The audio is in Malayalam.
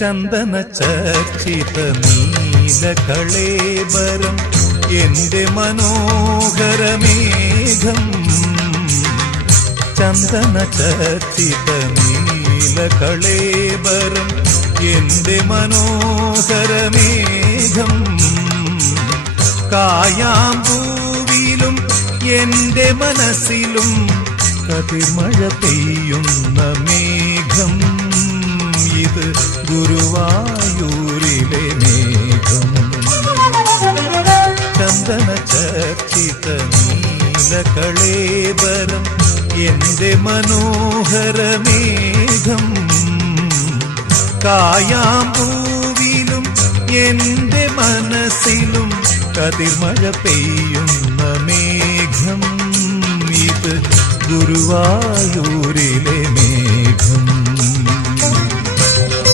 ചന്ദന ചർച്ചിത നീലകളേബരം എന്റെ മനോഹരമേഘം. ചന്ദന ചർച്ചിത നീലകളേബരം എന്റെ മനോഹരമേഘം. കായാമ്പൂവിലും എന്റെ മനസ്സിലും കതിർമഴ പെയ്യുന്ന മേഘം. ഇത് ഗുരുവായൂരിലെ മേഘം. ചന്ദന ചർച്ചിത നീലകളേബരം എന്റെ മനോഹരമേഘം. കായാമ്പൂവിലും എന്റെ മനസ്സിലും കതിർമഴ പെയ്യുന്ന മേഘം. ഇത് ഗുരുവായൂരിലെ